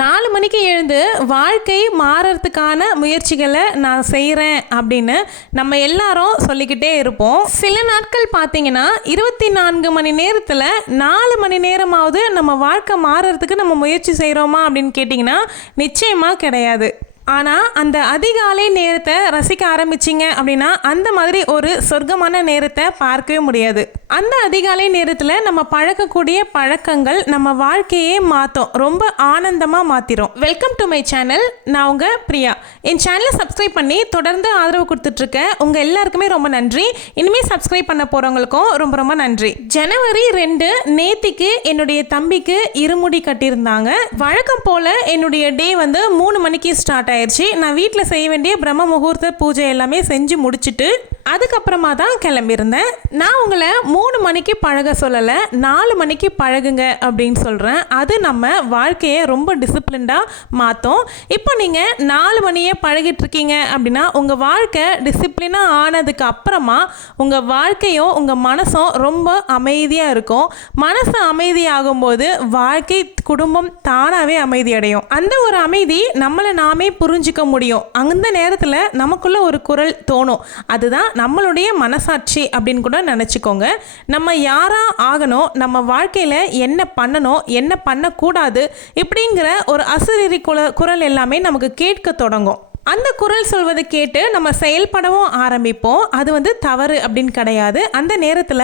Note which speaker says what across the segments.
Speaker 1: நாலு மணிக்கு எழுந்து வாழ்க்கை மாறுறதுக்கான முயற்சிகளை நான் செய்கிறேன் அப்படின்னு நம்ம எல்லாரும் சொல்லிக்கிட்டே இருப்போம். சில நாட்கள் பார்த்தீங்கன்னா இருபத்தி நான்கு மணி நேரத்தில் நாலு மணி நேரமாவது நம்ம வாழ்க்கை மாறுறதுக்கு நம்ம முயற்சி செய்கிறோமா அப்படின்னு கேட்டிங்கன்னா நிச்சயமாக கிடையாது. ஆனால் அந்த அதிகாலை நேரத்தை ரசிக்க ஆரம்பிச்சிங்க அப்படின்னா அந்த மாதிரி ஒரு சொர்க்கமான நேரத்தை பார்க்கவே முடியாது. அந்த அதிகாலை நேரத்தில் நம்ம பழக்கக்கூடிய பழக்கங்கள் நம்ம வாழ்க்கையே மாற்றும் ரொம்ப ஆனந்தமாக மாற்றிடும் வெல்கம் டு மை சேனல் நான் உங்கள் பிரியா. என் சேனலை சப்ஸ்கிரைப் பண்ணி தொடர்ந்து ஆதரவு கொடுத்துட்ருக்கேன் உங்கள் எல்லாருக்குமே ரொம்ப நன்றி. இனிமேல் சப்ஸ்கிரைப் பண்ண போகிறவங்களுக்கும் ரொம்ப ரொம்ப நன்றி. ஜனவரி ரெண்டு நேத்திக்கு என்னுடைய தம்பிக்கு இருமுடி கட்டியிருந்தாங்க. வழக்கம் போல் என்னுடைய டே வந்து மூணு மணிக்கு ஸ்டார்ட் ஆயிடுச்சு. நான் வீட்டில் செய்ய வேண்டிய பிரம்ம முகூர்த்த பூஜை எல்லாமே செஞ்சு முடிச்சுட்டு அதுக்கப்புறமா தான் கிளம்பியிருந்தேன். நான் உங்களை மூணு மணிக்கு பழக சொல்லலை நாலு மணிக்கு பழகுங்க அப்படின்னு சொல்கிறேன் அது நம்ம வாழ்க்கையை ரொம்ப டிசிப்ளின்டாக மாற்றும் இப்போ நீங்கள் நாலு மணியே பழகிட்டு இருக்கீங்க அப்படின்னா உங்கள் வாழ்க்கை டிசிப்ளினாக ஆனதுக்கு அப்புறமா உங்கள் வாழ்க்கையும் உங்கள் மனசும் ரொம்ப அமைதியாக இருக்கும். மனசு அமைதியாகும் போது வாழ்க்கை குடும்பம் தானாகவே அமைதியடையும். அந்த ஒரு அமைதி நம்மளை நாமே புரிஞ்சிக்க முடியும். அந்த நேரத்தில் நமக்குள்ளே ஒரு குரல் தோணும். அதுதான் நம்மளுடைய மனசாட்சி அப்படின்னு கூட நினச்சிக்கோங்க. நம்ம யாராக ஆகணும் நம்ம வாழ்க்கையில் என்ன பண்ணணும் என்ன பண்ணக்கூடாது இப்படிங்கிற ஒரு அசரீரி குல குரல் எல்லாமே நமக்கு கேட்க தொடங்கும். அந்த குரல் சொல்வதை கேட்டு நம்ம செயல்படவும் ஆரம்பிப்போம். அது வந்து தவறு அப்படின்னு கிடையாது. அந்த நேரத்தில்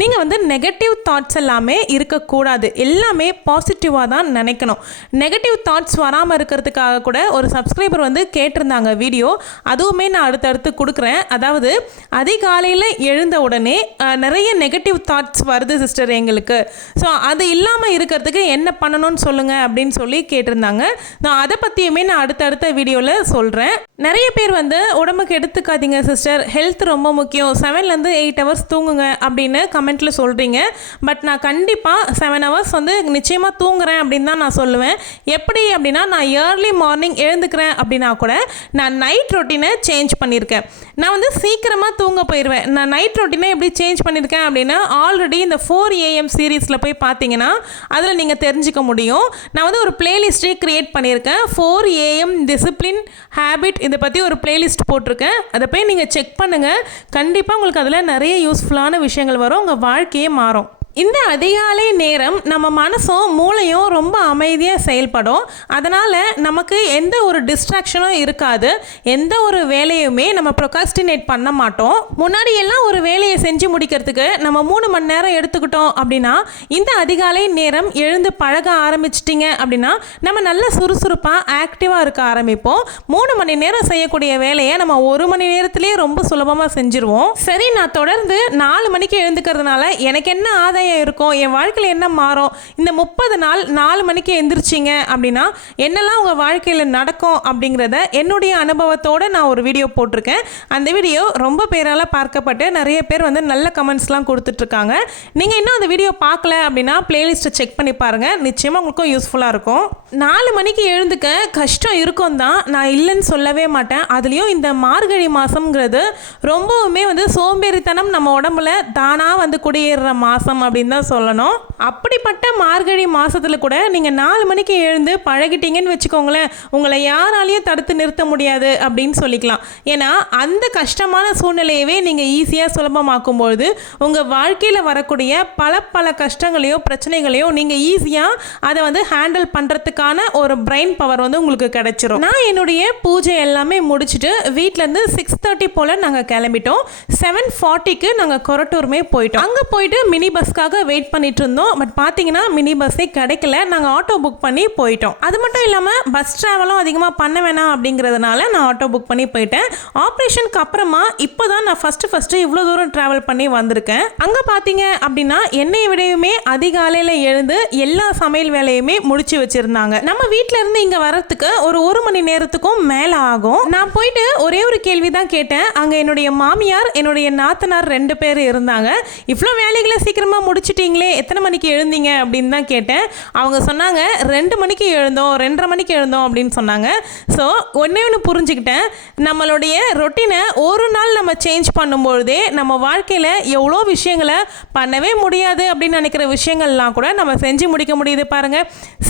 Speaker 1: நீங்கள் வந்து நெகட்டிவ் தாட்ஸ் எல்லாமே இருக்கக்கூடாது. எல்லாமே பாசிட்டிவாக தான் நினைக்கணும். நெகட்டிவ் தாட்ஸ் வராமல் இருக்கிறதுக்காக கூட ஒரு சப்ஸ்கிரைபர் வந்து கேட்டிருந்தாங்க வீடியோ அதுவுமே நான் அடுத்தடுத்து கொடுக்குறேன். அதாவது அதிகாலையில் எழுந்த உடனே நிறைய நெகட்டிவ் தாட்ஸ் வருது சிஸ்டர் எங்களுக்கு. ஸோ அது இல்லாமல் இருக்கிறதுக்கு என்ன பண்ணணும்னு சொல்லுங்கள் அப்படின்னு சொல்லி கேட்டிருந்தாங்க. நான் அதை பற்றியுமே நான் அடுத்தடுத்த வீடியோவில் சொல்கிறேன் நிறைய பேர் வந்து உடம்புக்கு எடுத்துக்காதீங்க சிஸ்டர் ஹெல்த் ரொம்ப முக்கியம். செவன்லேருந்து எயிட் ஹவர்ஸ் தூங்குங்க அப்படின்னு கமெண்ட்டில் சொல்கிறீங்க பட் நான் கண்டிப்பாக செவன் ஹவர்ஸ் வந்து நிச்சயமாக தூங்குறேன் அப்படின்னு தான் நான் சொல்லுவேன். எப்படி அப்படின்னா நான் ஏர்லி மார்னிங் எழுந்துக்கிறேன் அப்படின்னா கூட நான் நைட் ரொட்டீனை சேஞ்ச் பண்ணியிருக்கேன். நான் வந்து சீக்கிரமாக தூங்க போயிடுவேன் நான் நைட் ரொட்டீனை எப்படி சேஞ்ச் பண்ணியிருக்கேன் அப்படின்னா ஆல்ரெடி இந்த ஃபோர் ஏஎம் சீரீஸில் போய் பார்த்தீங்கன்னா அதில் நீங்கள் தெரிஞ்சுக்க முடியும். நான் வந்து ஒரு பிளேலிஸ்ட்டே க்ரியேட் பண்ணியிருக்கேன். ஃபோர் ஏஎம் டிசிப்ளின் ஹேபிட் இதை பற்றி ஒரு பிளேலிஸ்ட் போட்டிருக்கேன். அதை போய் நீங்கள் செக் பண்ணுங்கள் கண்டிப்பாக உங்களுக்கு அதில் நிறைய யூஸ்ஃபுல்லான விஷயங்கள் வரும். உங்கள் வாழ்க்கையே மாறும். இந்த அதிகாலை நேரம் நம்ம மனசும் மூளையும் ரொம்ப அமைதியாக செயல்படும். அதனால் நமக்கு எந்த ஒரு டிஸ்ட்ராக்ஷனும் இருக்காது. எந்த ஒரு வேலையுமே நம்ம ப்ரொகாஸ்டினேட் பண்ண மாட்டோம். முன்னாடியெல்லாம் ஒரு வேலையை செஞ்சு முடிக்கிறதுக்கு நம்ம மூணு மணி நேரம் எடுத்துக்கிட்டோம் அப்படின்னா இந்த அதிகாலை நேரம் எழுந்து பழக ஆரம்பிச்சிட்டிங்க அப்படின்னா நம்ம நல்ல சுறுசுறுப்பாக ஆக்டிவாக இருக்க ஆரம்பிப்போம். மூணு மணி நேரம் செய்யக்கூடிய வேலையை நம்ம ஒரு மணி நேரத்திலேயே ரொம்ப சுலபமாக செஞ்சுருவோம். சரி நான் தொடர்ந்து நாலு மணிக்கு எழுந்துக்கிறதுனால எனக்கு என்ன ஆதாயம் இருக்கும். என் வாழ்க்கையில் என்ன மாறும்? இந்த முப்பது நாள் நாலு மணிக்கு எந்திரிச்சிங்க அப்படின்னா என்னெல்லாம் உங்கள் வாழ்க்கையில் நடக்கும் அப்படிங்கிறத என்னுடைய அனுபவத்தோடு நான் ஒரு வீடியோ போட்டிருக்கேன். அந்த வீடியோ ரொம்ப பேரால் பார்க்கப்பட்டு நிறைய பேர் வந்து நல்ல கமெண்ட்ஸ்லாம் கொடுத்துட்ருக்காங்க. நீங்கள் இன்னும் அந்த வீடியோ பார்க்கல அப்படின்னா பிளேலிஸ்ட்டை செக் பண்ணி பாருங்கள் நிச்சயமாக உங்களுக்கும் யூஸ்ஃபுல்லாக இருக்கும். நாலு மணிக்கு எழுந்துக்க கஷ்டம் இருக்கும் தான். நான் இல்லைன்னு சொல்லவே மாட்டேன். அதுலேயும் இந்த மார்கழி மாதம்ங்கிறது ரொம்பவுமே வந்து சோம்பேறித்தனம் நம்ம உடம்புல தானாக வந்து குடியேறுற மாதம் அப்படின்னு தான் சொல்லணும். அப்படிப்பட்ட மார்கழி மாதத்தில் கூட நீங்கள் நாலு மணிக்கு எழுந்து பழகிட்டீங்கன்னு வச்சுக்கோங்களேன் உங்களை யாராலையும் தடுத்து நிறுத்த முடியாது அப்படின்னு சொல்லிக்கலாம். ஏன்னா அந்த கஷ்டமான சூழ்நிலையவே நீங்கள் ஈஸியாக சுலபமாக்கும்பொழுது உங்கள் வாழ்க்கையில் வரக்கூடிய பல பல கஷ்டங்களையோ பிரச்சனைகளையோ நீங்கள் ஈஸியாக அதை வந்து ஹேண்டில் பண்ணுறதுக்கான ஒரு பிரெயின் பவர் வந்து உங்களுக்கு கிடைச்சிரும். நான் என்னுடைய பூஜை எல்லாமே முடிச்சுட்டு வீட்டிலேருந்து சிக்ஸ் தேர்ட்டி போல் நாங்கள் கிளம்பிட்டோம். செவன் ஃபார்ட்டிக்கு நாங்கள் கொரட்டூருமே போயிட்டோம். அங்கே போயிட்டு மினி பஸ்ஸுக்காக வெயிட் பண்ணிட்டு இருந்தோம் பட் பார்த்தீங்கன்னா மினி பஸ்ஸே கிடைக்கல. நாங்கள் ஆட்டோ புக் பண்ணி போயிட்டோம். அது மட்டும் இல்லாமல் பஸ் ட்ராவலும் அதிகமாக பண்ண வேணாம் அப்படிங்கிறதுனால நான் ஆட்டோ புக் பண்ணி போயிட்டேன். ஆப்ரேஷனுக்கு அப்புறமா இப்போ தான் நான் ஃபஸ்ட்டு ஃபஸ்ட்டு இவ்வளோ தூரம் ட்ராவல் பண்ணி வந்திருக்கேன். அங்கே பார்த்தீங்க அப்படின்னா என்னை விடையுமே அதிகாலையில் எழுந்து எல்லா சமையல் வேலையுமே முடிச்சு வச்சுருந்தாங்க. நம்ம வீட்டில் இருந்து இங்கே வரத்துக்கு ஒரு ஒரு மணி நேரத்துக்கும் மேலே ஆகும். நான் போயிட்டு ஒரே ஒரு கேள்வி தான் கேட்டேன். அங்கே என்னுடைய மாமியார் என்னுடைய நாத்தனார் ரெண்டு பேர் இருந்தாங்க. இவ்வளோ வேலைகளை சீக்கிரமாக முடிச்சிட்டிங்களே? எத்தனை மணிக்கு எழுந்தீங்க? அப்படின்னு தான் கேட்டேன். அவங்க சொன்னாங்க ரெண்டு மணிக்கு எழுந்தோம் ரெண்டரை மணிக்கு எழுந்தோம் அப்படின்னு சொன்னாங்க. ஸோ ஒன்றே ஒன்று புரிஞ்சுக்கிட்டேன். நம்மளுடைய ரொட்டீனை ஒரு நாள் நம்ம சேஞ்ச் பண்ணும்பொழுதே நம்ம வாழ்க்கையில் எவ்வளோ விஷயங்களை பண்ணவே முடியாது அப்படின்னு நினைக்கிற விஷயங்கள்லாம் கூட நம்ம செஞ்சு முடிக்க முடியுது பாருங்க.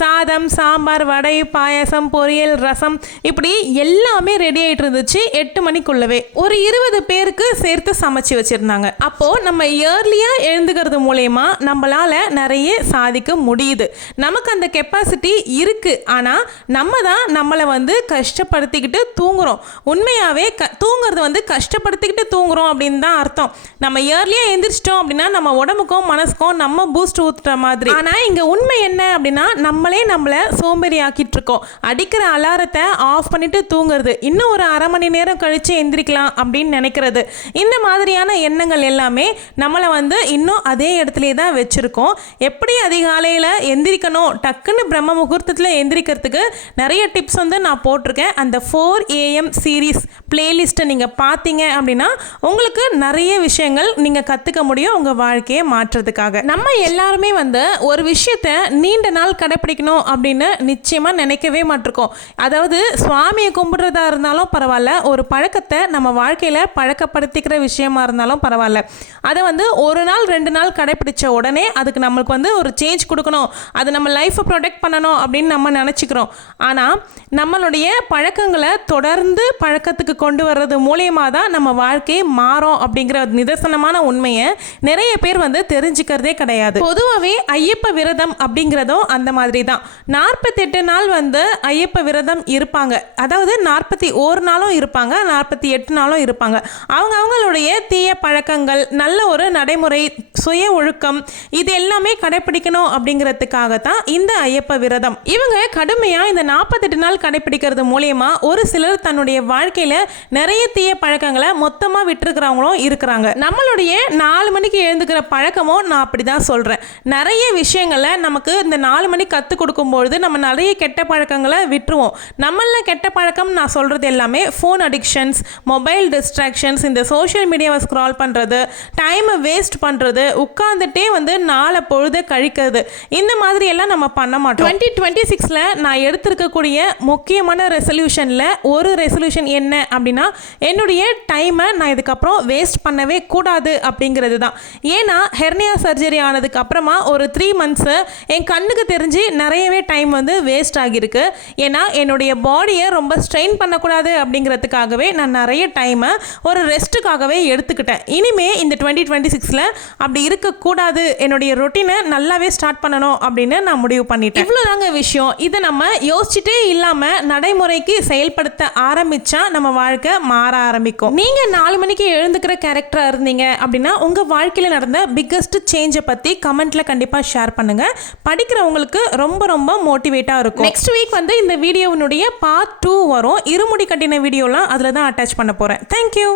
Speaker 1: சாதம் சாம்பார் வடை பாயாசம் பொரியல் ரசம் இப்படி எல்லாமே ரெடி ஆகிட்டு இருந்துச்சு. எட்டு மணிக்குள்ளவே ஒரு இருபது பேருக்கு சேர்த்து சமைச்சு வச்சுருந்தாங்க. அப்போது நம்ம இயர்லியாக எழுந்துக்கிறது மூலியம் நம்மளால நிறைய சாதிக்க முடியுது. நமக்கு அந்த கெப்பாசிட்டி இருக்குது ஆனால் நம்ம தான் நம்மளை வந்து கஷ்டப்படுத்திக்கிட்டு தூங்குறோம். உண்மையாவே க தூங்குறது வந்து கஷ்டப்படுத்திக்கிட்டு தூங்குறோம் அப்படின்னு தான் அர்த்தம். நம்ம ஏர்லியாக எந்திரிச்சிட்டோம் அப்படின்னா நம்ம உடம்புக்கும் மனசுக்கும் நம்ம பூஸ்ட் ஊற்றுற மாதிரி. ஆனால் இங்கே உண்மை என்ன அப்படின்னா நம்மளே நம்மளை சோம்பேறி ஆக்கிட்டு இருக்கோம். அடிக்கிற அலாரத்தை ஆஃப் பண்ணிட்டு தூங்குறது. இன்னும் ஒரு அரை மணி நேரம் கழித்து எந்திரிக்கலாம் அப்படின்னு நினைக்கிறது. இந்த மாதிரியான எண்ணங்கள் எல்லாமே நம்மளை வந்து இன்னும் அதே இடத்துல இடத்துலயே தான் வச்சுருக்கோம். எப்படி அதிகாலையில் எந்திரிக்கணும்? டக்குன்னு பிரம்ம முகூர்த்தத்தில் எந்திரிக்கிறதுக்கு நிறைய டிப்ஸ் வந்து நான் போட்டிருக்கேன். அந்த ஃபோர் ஏஎம் சீரீஸ் பிளேலிஸ்ட்டை நீங்கள் பார்த்தீங்க அப்படின்னா உங்களுக்கு நிறைய விஷயங்கள் நீங்கள் கற்றுக்க முடியும் உங்கள் வாழ்க்கையை மாற்றுறதுக்காக. நம்ம எல்லாருமே வந்து ஒரு விஷயத்த நீண்ட நாள் கடைப்பிடிக்கணும் அப்படின்னு நிச்சயமாக நினைக்கவே மாட்டிருக்கோம். அதாவது சுவாமியை கும்பிடுறதா இருந்தாலும் பரவாயில்ல ஒரு பழக்கத்தை நம்ம வாழ்க்கையில் பழக்கப்படுத்திக்கிற விஷயமா இருந்தாலும் பரவாயில்ல. அதை வந்து ஒரு நாள் ரெண்டு நாள் பிடிச்ச உடனே அதுக்கு நம்மளுக்கு வந்து ஒரு சேஞ்ச் கொடுக்கணும். அது நம்ம லைஃப்பை ப்ரொடெக்ட் பண்ணணும் அப்படின்னு நம்ம நினச்சிக்கிறோம். ஆனால் நம்மளுடைய பழக்கங்களை தொடர்ந்து பழக்கத்துக்கு கொண்டு வர்றது மூலியமாக தான் நம்ம வாழ்க்கை மாறும் அப்படிங்கிற நிதர்சனமான உண்மையை நிறைய பேர் வந்து தெரிஞ்சுக்கிறதே கிடையாது. பொதுவாகவே ஐயப்ப விரதம் அப்படிங்கிறதும் அந்த மாதிரி தான். நாற்பத்தெட்டு நாள் வந்து ஐயப்ப விரதம் இருப்பாங்க. அதாவது நாற்பத்தி ஒரு நாளும் இருப்பாங்க நாற்பத்தி எட்டு நாளும் இருப்பாங்க. அவங்க அவங்களுடைய தீய பழக்கங்கள் நல்ல ஒரு நடைமுறை சுய ஒழுக்கம் இது எல்லாமே கடைப்பிடிக்கணும் அப்படிங்கிறதுக்காக தான் இந்த ஐயப்ப விரதம். இவங்க கடுமையாக இந்த நாற்பத்தெட்டு நாள் கடைப்பிடிக்கிறது மூலயமா ஒரு சிலர் தன்னுடைய வாழ்க்கையில் நிறைய தீய பழக்கங்களை மொத்தமாக விட்டுருக்கிறவங்களும் இருக்கிறாங்க. நம்மளுடைய நாலு மணிக்கு எழுந்துக்கிற பழக்கமும் நான் அப்படி தான் சொல்கிறேன் நிறைய விஷயங்களை நமக்கு இந்த நாலு மணி கற்றுக் கொடுக்கும்பொழுது நம்ம நிறைய கெட்ட பழக்கங்களை விட்டுருவோம். நம்மள கெட்ட பழக்கம் நான் சொல்கிறது எல்லாமே ஃபோன் அடிக்ஷன்ஸ் மொபைல் டிஸ்ட்ராக்ஷன்ஸ் இந்த சோஷியல் மீடியாவை ஸ்க்ரால் பண்ணுறது டைமை வேஸ்ட் பண்ணுறது உட்காந்துட்டே வந்து நாளை பொழுது கழிக்கிறது. இந்த மாதிரி எல்லாம் நம்ம பண்ண மாட்டோம். டுவெண்ட்டி டுவெண்ட்டி சிக்ஸில் நான் எடுத்திருக்கக்கூடிய முக்கியமான ரெசல்யூஷனில் ஒரு ரெசல்யூஷன் என்ன அப்படின்னா என்னுடைய டைமை நான் இதுக்கப்புறம் வேஸ்ட் பண்ணவே கூடாது அப்படிங்கிறது தான். ஏன்னா ஹெர்னியா சர்ஜரி ஆனதுக்கு அப்புறமா ஒரு த்ரீ மந்த்ஸு என் கண்ணுக்கு தெரிஞ்சு நிறையவே டைம் வந்து வேஸ்ட் ஆகியிருக்கு. ஏன்னா என்னுடைய பாடியை ரொம்ப ஸ்ட்ரெயின் பண்ணக்கூடாது அப்படிங்கிறதுக்காகவே நான் நிறைய டைமை ஒரு ரெஸ்ட்டுக்காகவே எடுத்துக்கிட்டேன். இனிமே இந்த டுவெண்ட்டி டுவெண்ட்டி சிக்ஸில் அப்படி இருக்கக்கூடாது என்னுடைய ரொட்டீனை நல்லாவே ஸ்டார்ட் பண்ணணும் அப்படின்னு நான் முடிவு பண்ணிட்டேன். இவ்வளோதாங்க விஷயம். இதை நம்ம யோசிச்சுட்டே இல்லாமல் நடைமுறைக்கு செயல்படுத்த ஆரம்பிச்சா நம்ம வாழ்க்கை மாற ஆரம்பிக்கும். நீங்கள் நாலு மணிக்கு எழுந்துக்கிற கேரக்டராக இருந்தீங்க அப்படின்னா உங்கள் வாழ்க்கையில் நடந்த பிக்கஸ்ட் சேஞ்சை பற்றி கமெண்ட்டில் கண்டிப்பாக ஷேர் பண்ணுங்கள் படிக்கிறவங்களுக்கு ரொம்ப ரொம்ப மோட்டிவேட்டாக இருக்கும். நெக்ஸ்ட் வீக் வந்து இந்த வீடியோவினுடைய பார்ட் டூ வரும். இருமுடி கட்டின வீடியோலாம் அதில் தான் அட்டாச் பண்ண போகிறேன் தேங்க்யூ